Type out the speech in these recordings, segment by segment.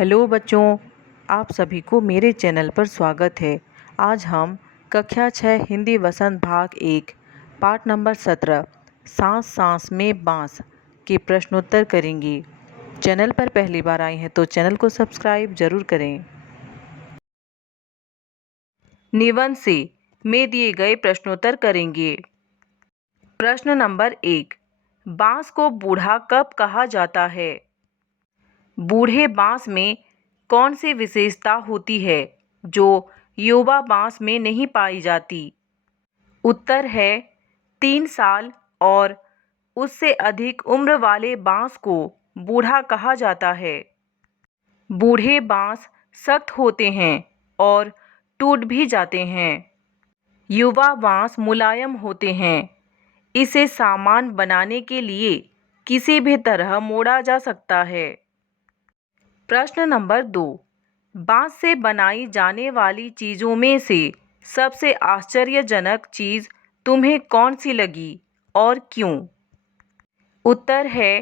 Hello बच्चों, आप सभी को मेरे चैनल पर स्वागत है। आज हम कक्षा 6 हिंदी वसंत भाग 1 पाठ नंबर 17 सांस सांस में बांस के प्रश्नोत्तर करेंगे। चैनल पर पहली बार आए हैं तो चैनल को सब्सक्राइब जरूर करें। निबंध से में दिए गए प्रश्नोत्तर करेंगे। प्रश्न नंबर 1, बांस को बूढ़ा कब कहा जाता है? बूढ़े बांस में कौन सी विशेषता होती है जो युवा बांस में नहीं पाई जाती? उत्तर है 3 साल और उससे अधिक उम्र वाले बांस को बूढ़ा कहा जाता है। बूढ़े बांस सख्त होते हैं और टूट भी जाते हैं। युवा बांस मुलायम होते हैं। इसे सामान बनाने के लिए किसी भी तरह मोड़ा जा सकता है। प्रश्न नंबर 2, बांस से बनाई जाने वाली चीज़ों में से सबसे आश्चर्यजनक चीज़ तुम्हें कौन सी लगी और क्यों? उत्तर है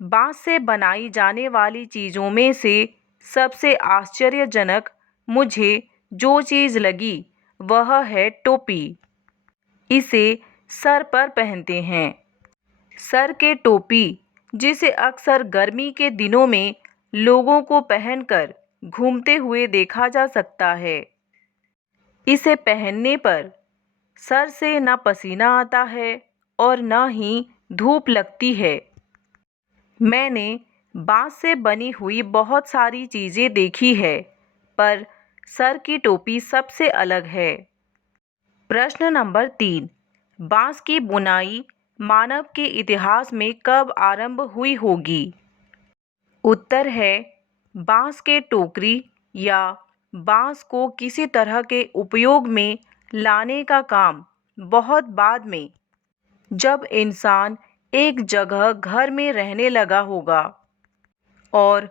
बांस से बनाई जाने वाली चीज़ों में से सबसे आश्चर्यजनक मुझे जो चीज़ लगी वह है टोपी। इसे सर पर पहनते हैं। सर के टोपी जिसे अक्सर गर्मी के दिनों में लोगों को पहनकर घूमते हुए देखा जा सकता है। इसे पहनने पर सर से न पसीना आता है और न ही धूप लगती है। मैंने बांस से बनी हुई बहुत सारी चीज़ें देखी है, पर सर की टोपी सबसे अलग है। प्रश्न नंबर 3, बांस की बुनाई मानव के इतिहास में कब आरंभ हुई होगी? उत्तर है बांस के टोकरी या बांस को किसी तरह के उपयोग में लाने का काम बहुत बाद में, जब इंसान एक जगह घर में रहने लगा होगा और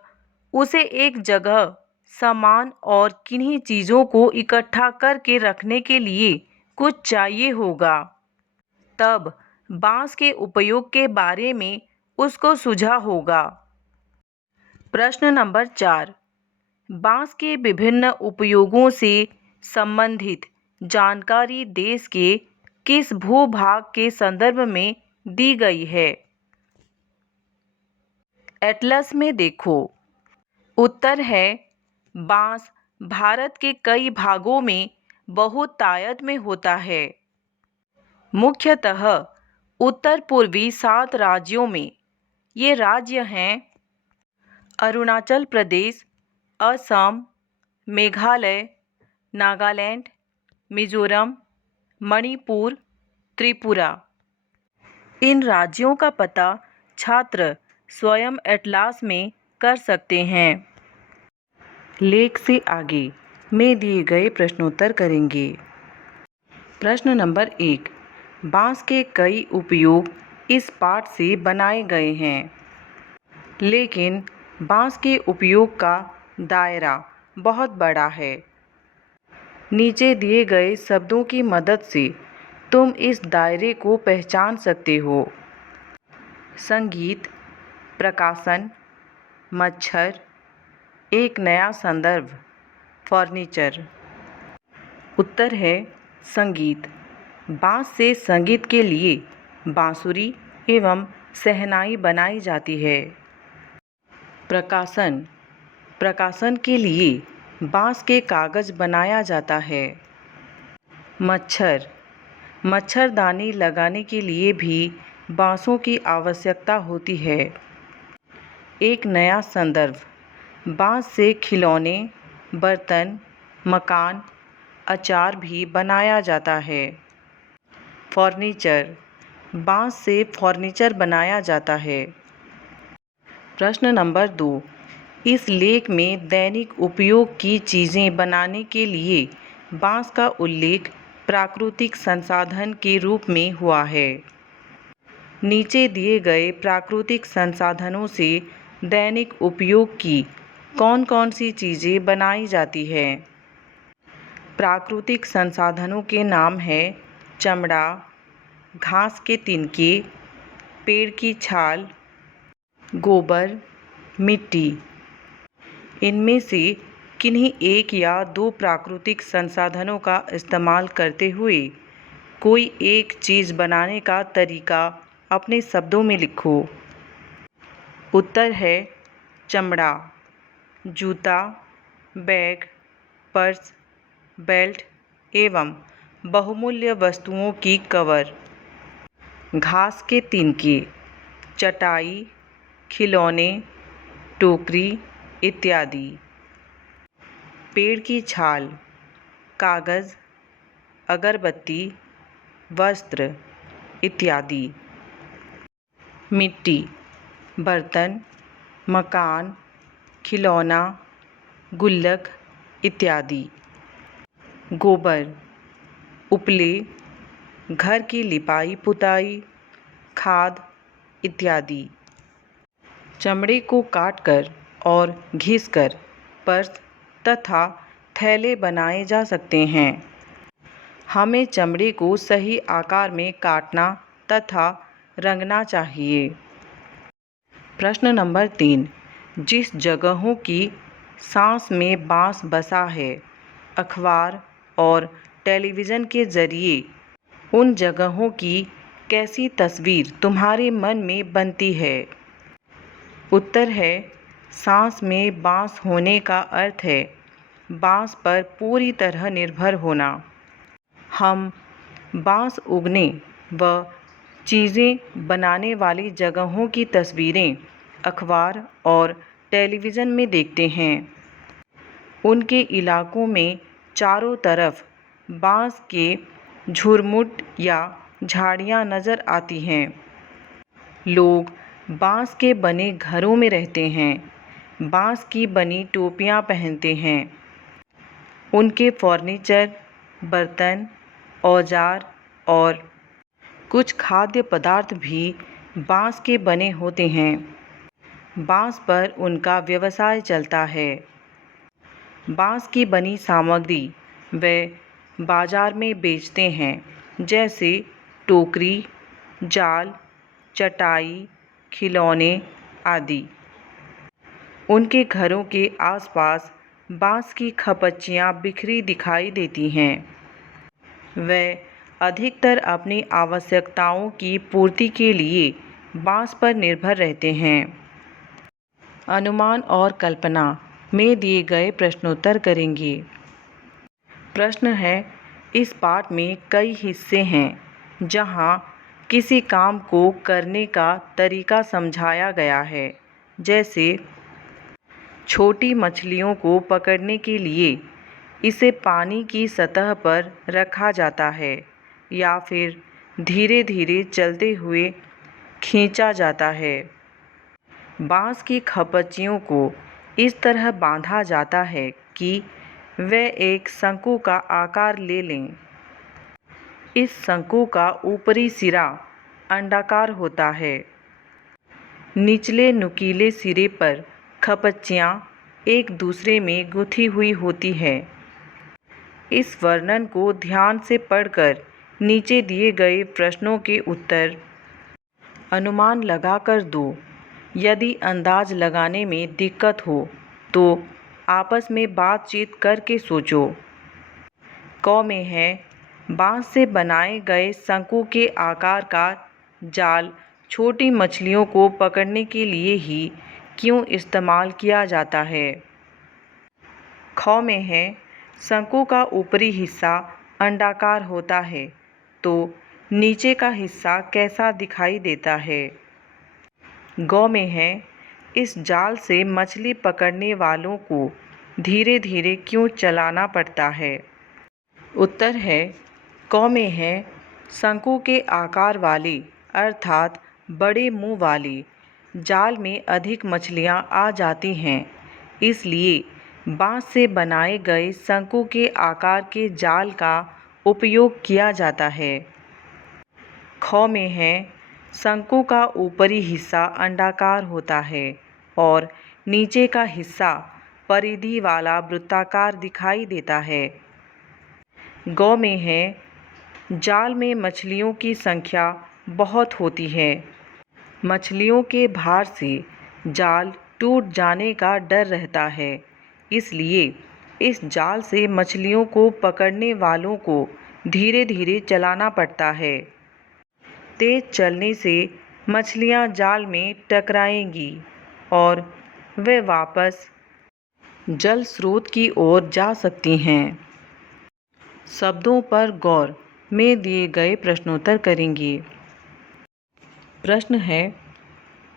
उसे एक जगह सामान और किन्हीं चीज़ों को इकट्ठा करके रखने के लिए कुछ चाहिए होगा, तब बांस के उपयोग के बारे में उसको सूझा होगा। प्रश्न नंबर 4, बांस के विभिन्न उपयोगों से संबंधित जानकारी देश के किस भूभाग के संदर्भ में दी गई है? एटलस में देखो। उत्तर है बांस भारत के कई भागों में बहुतायत में होता है। मुख्यतः उत्तर पूर्वी 7 राज्यों में। ये राज्य हैं अरुणाचल प्रदेश, असम, मेघालय, नागालैंड, मिजोरम, मणिपुर, त्रिपुरा। इन राज्यों का पता छात्र स्वयं एटलास में कर सकते हैं। लेख से आगे में दिए गए प्रश्नोत्तर करेंगे। प्रश्न नंबर 1, बांस के कई उपयोग इस पाठ से बनाए गए हैं, लेकिन बांस के उपयोग का दायरा बहुत बड़ा है। नीचे दिए गए शब्दों की मदद से तुम इस दायरे को पहचान सकते हो। संगीत, प्रकाशन, मच्छर, एक नया संदर्भ, फर्नीचर। उत्तर है संगीत। बांस से संगीत के लिए बांसुरी एवं शहनाई बनाई जाती है। प्रकाशन, प्रकाशन के लिए बांस के कागज बनाया जाता है। मच्छर, मच्छरदानी लगाने के लिए भी बांसों की आवश्यकता होती है। एक नया संदर्भ, बांस से खिलौने, बर्तन, मकान, अचार भी बनाया जाता है। फर्नीचर, बांस से फर्नीचर बनाया जाता है। प्रश्न नंबर 2, इस लेख में दैनिक उपयोग की चीज़ें बनाने के लिए बांस का उल्लेख प्राकृतिक संसाधन के रूप में हुआ है। नीचे दिए गए प्राकृतिक संसाधनों से दैनिक उपयोग की कौन कौन सी चीज़ें बनाई जाती हैं? प्राकृतिक संसाधनों के नाम हैं चमड़ा, घास के तिनके, पेड़ की छाल, गोबर, मिट्टी। इनमें से किन्हीं एक या दो प्राकृतिक संसाधनों का इस्तेमाल करते हुए कोई एक चीज़ बनाने का तरीका अपने शब्दों में लिखो। उत्तर है चमड़ा, जूता, बैग, पर्स, बेल्ट एवं बहुमूल्य वस्तुओं की कवर, घास के तिनके, चटाई, खिलौने, टोकरी इत्यादि, पेड़ की छाल, कागज़, अगरबत्ती, वस्त्र इत्यादि, मिट्टी, बर्तन, मकान, खिलौना, गुल्लक इत्यादि, गोबर, उपले, घर की लिपाई पुताई, खाद इत्यादि, चमड़े को काटकर और घिसकर पर्स तथा थैले बनाए जा सकते हैं। हमें चमड़े को सही आकार में काटना तथा रंगना चाहिए। प्रश्न नंबर 3, जिस जगहों की सांस में बाँस बसा है, अखबार और टेलीविज़न के ज़रिए उन जगहों की कैसी तस्वीर तुम्हारे मन में बनती है? उत्तर है सांस में बाँस होने का अर्थ है बाँस पर पूरी तरह निर्भर होना। हम बाँस उगने व चीज़ें बनाने वाली जगहों की तस्वीरें अखबार और टेलीविज़न में देखते हैं। उनके इलाकों में चारों तरफ बाँस के झुरमुट या झाड़ियाँ नज़र आती हैं। लोग बाँस के बने घरों में रहते हैं, बाँस की बनी टोपियाँ पहनते हैं। उनके फर्नीचर, बर्तन, औजार और कुछ खाद्य पदार्थ भी बाँस के बने होते हैं। बाँस पर उनका व्यवसाय चलता है। बाँस की बनी सामग्री वे बाजार में बेचते हैं, जैसे टोकरी, जाल, चटाई, खिलौने आदि। उनके घरों के आसपास बाँस की खपच्चियाँ बिखरी दिखाई देती हैं। वे अधिकतर अपनी आवश्यकताओं की पूर्ति के लिए बाँस पर निर्भर रहते हैं। अनुमान और कल्पना में दिए गए प्रश्नोत्तर करेंगे। प्रश्न है, इस पाठ में कई हिस्से हैं जहां किसी काम को करने का तरीका समझाया गया है, जैसे छोटी मछलियों को पकड़ने के लिए इसे पानी की सतह पर रखा जाता है या फिर धीरे धीरे चलते हुए खींचा जाता है। बाँस की खपच्चियों को इस तरह बांधा जाता है कि वे एक शंकु का आकार ले लें। इस शंकु का ऊपरी सिरा अंडाकार होता है। निचले नुकीले सिरे पर खपच्चियाँ एक दूसरे में गुंथी हुई होती है। इस वर्णन को ध्यान से पढ़कर नीचे दिए गए प्रश्नों के उत्तर अनुमान लगाकर दो। यदि अंदाज लगाने में दिक्कत हो तो आपस में बातचीत करके सोचो। क में है, बाँस से बनाए गए शंकु के आकार का जाल छोटी मछलियों को पकड़ने के लिए ही क्यों इस्तेमाल किया जाता है। ख में है, शंकु का ऊपरी हिस्सा अंडाकार होता है तो नीचे का हिस्सा कैसा दिखाई देता है। ग में है, इस जाल से मछली पकड़ने वालों को धीरे धीरे क्यों चलाना पड़ता है। उत्तर है, क में है, शंकु के आकार वाले अर्थात बड़े मुंह वाले जाल में अधिक मछलियां आ जाती हैं, इसलिए बाँस से बनाए गए शंकु के आकार के जाल का उपयोग किया जाता है। ख में है, शंकु का ऊपरी हिस्सा अंडाकार होता है और नीचे का हिस्सा परिधि वाला वृत्ताकार दिखाई देता है। ग में है, जाल में मछलियों की संख्या बहुत होती है। मछलियों के भार से जाल टूट जाने का डर रहता है। इसलिए इस जाल से मछलियों को पकड़ने वालों को धीरे धीरे चलाना पड़ता है। तेज चलने से मछलियाँ जाल में टकराएंगी और वे वापस जल स्रोत की ओर जा सकती हैं। शब्दों पर गौर में दिए गए प्रश्नोत्तर करेंगे। प्रश्न है,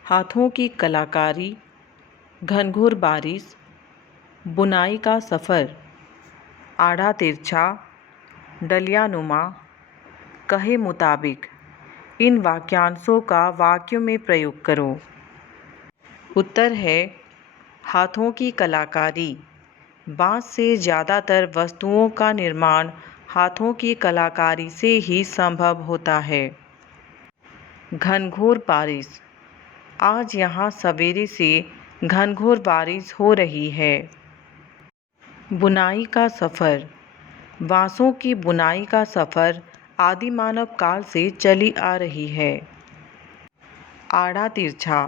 हाथों की कलाकारी, घनघोर बारिश, बुनाई का सफ़र, आड़ा तिरछा, डलियानुमा, कहे मुताबिक। इन वाक्यांशों का वाक्यों में प्रयोग करो। उत्तर है हाथों की कलाकारी। बाँस से ज़्यादातर वस्तुओं का निर्माण हाथों की कलाकारी से ही संभव होता है। घनघोर बारिश। आज यहाँ सवेरे से घनघोर बारिश हो रही है। बुनाई का सफ़र। बाँसों की बुनाई का सफ़र आदिमानव काल से चली आ रही है। आड़ा तिरछा।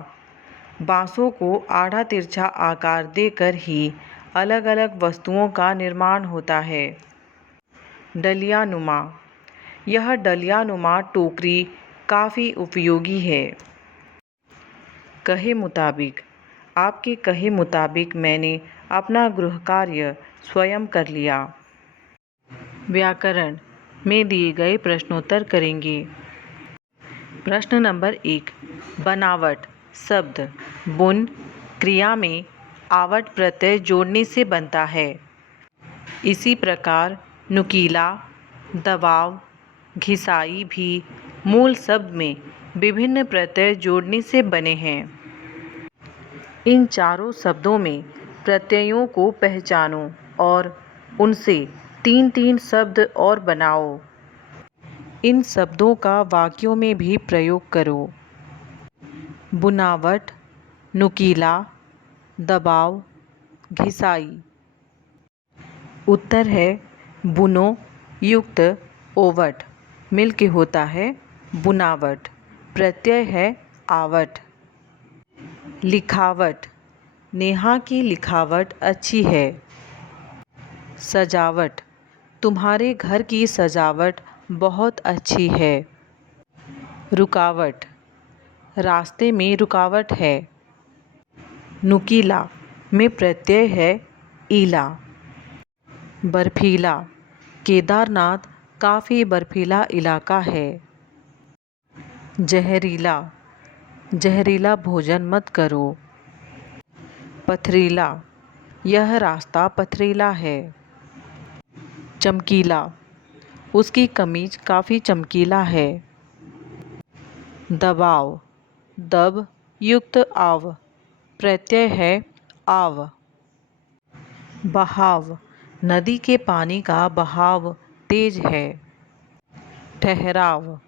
बाँसों को आड़ा तिरछा आकार देकर ही अलग अलग वस्तुओं का निर्माण होता है। डलियानुमा। यह डलियानुमा टोकरी काफ़ी उपयोगी है। कहे मुताबिक। आपके कहे मुताबिक मैंने अपना गृह कार्य स्वयं कर लिया। व्याकरण में दिए गए प्रश्नोत्तर करेंगे। प्रश्न नंबर 1, बनावट शब्द बुन क्रिया में आवट प्रत्यय जोड़ने से बनता है। इसी प्रकार नुकीला, दबाव, घिसाई भी मूल शब्द में विभिन्न प्रत्यय जोड़ने से बने हैं। इन चारों शब्दों में प्रत्ययों को पहचानो और उनसे 3-3 शब्द और बनाओ। इन शब्दों का वाक्यों में भी प्रयोग करो। बुनावट, नुकीला, दबाव, घिसाई। उत्तर है बुनो युक्त ओवट मिलके होता है बुनावट। प्रत्यय है आवट। लिखावट। नेहा की लिखावट अच्छी है। सजावट। तुम्हारे घर की सजावट बहुत अच्छी है। रुकावट। रास्ते में रुकावट है। नुकीला में प्रत्यय है ईला। बर्फीला। केदारनाथ काफ़ी बर्फीला इलाका है। जहरीला। जहरीला भोजन मत करो। पथरीला। यह रास्ता पथरीला है। चमकीला। उसकी कमीज काफ़ी चमकीला है। दबाव। दब युक्त आव। प्रत्यय है आव। बहाव। नदी के पानी का बहाव तेज है। ठहराव।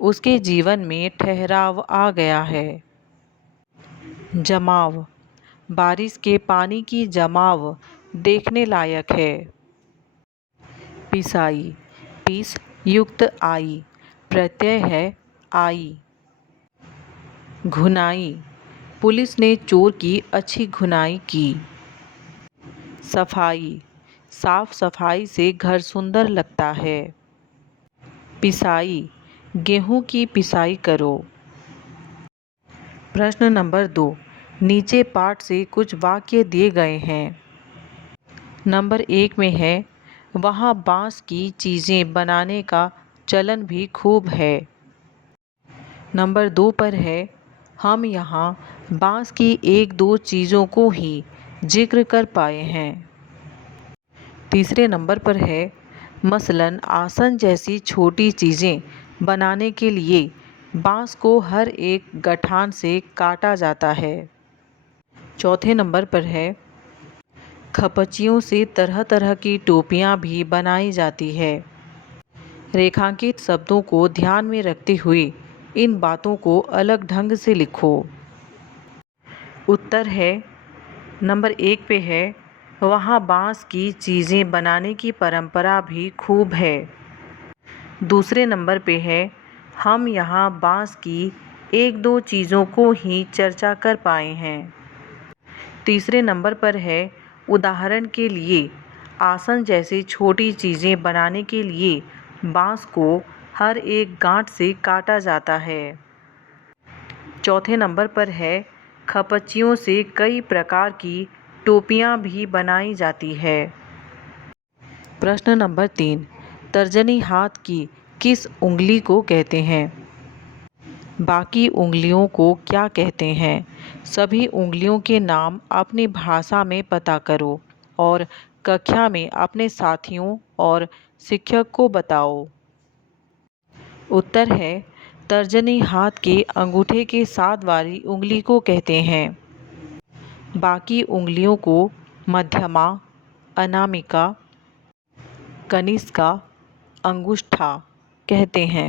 उसके जीवन में ठहराव आ गया है। जमाव। बारिश के पानी की जमाव देखने लायक है। पिसाई। पीस युक्त आई। प्रत्यय है आई। घुनाई। पुलिस ने चोर की अच्छी घुनाई की। सफाई। साफ सफाई से घर सुंदर लगता है। पिसाई। गेहूं की पिसाई करो। प्रश्न नंबर 2, नीचे पाठ से कुछ वाक्य दिए गए हैं। नंबर 1 में है, वहाँ बांस की चीज़ें बनाने का चलन भी खूब है। नंबर 2 पर है, हम यहाँ बांस की 1-2 चीज़ों को ही जिक्र कर पाए हैं। तीसरे नंबर पर है, मसलन आसन जैसी छोटी चीज़ें बनाने के लिए बांस को हर एक गठान से काटा जाता है। चौथे नंबर पर है, खपचियों से तरह तरह की टोपियाँ भी बनाई जाती है। रेखांकित शब्दों को ध्यान में रखते हुए इन बातों को अलग ढंग से लिखो। उत्तर है नंबर 1 पे है, वहाँ बांस की चीज़ें बनाने की परंपरा भी खूब है। दूसरे नंबर पे है, हम यहाँ बांस की 1-2 चीज़ों को ही चर्चा कर पाए हैं। तीसरे नंबर पर है उदाहरण के लिए आसन जैसी छोटी चीज़ें बनाने के लिए बाँस को हर एक गांठ से काटा जाता है। चौथे नंबर पर है खपच्चियों से कई प्रकार की टोपियाँ भी बनाई जाती है। प्रश्न नंबर 3, तर्जनी हाथ की किस उंगली को कहते हैं? बाकी उंगलियों को क्या कहते हैं? सभी उंगलियों के नाम अपनी भाषा में पता करो और कक्षा में अपने साथियों और शिक्षक को बताओ। उत्तर है तर्जनी हाथ के अंगूठे के साथ वाली उंगली को कहते हैं। बाकी उंगलियों को मध्यमा, अनामिका, कनिष्का, अंगुष्ठा कहते हैं।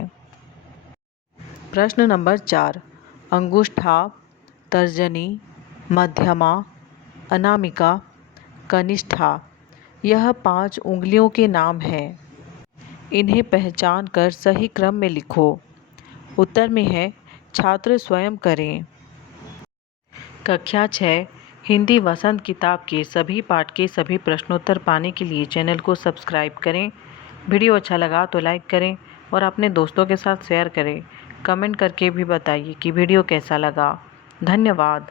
प्रश्न नंबर 4, अंगुष्ठा, तर्जनी, मध्यमा, अनामिका, कनिष्ठा यह 5 उंगलियों के नाम हैं। इन्हें पहचान कर सही क्रम में लिखो। उत्तर में है छात्र स्वयं करें। कक्षा 6 हिंदी वसंत किताब के सभी पाठ के सभी प्रश्नोत्तर पाने के लिए चैनल को सब्सक्राइब करें। वीडियो अच्छा लगा तो लाइक करें और अपने दोस्तों के साथ शेयर करें। कमेंट करके भी बताइए कि वीडियो कैसा लगा। धन्यवाद।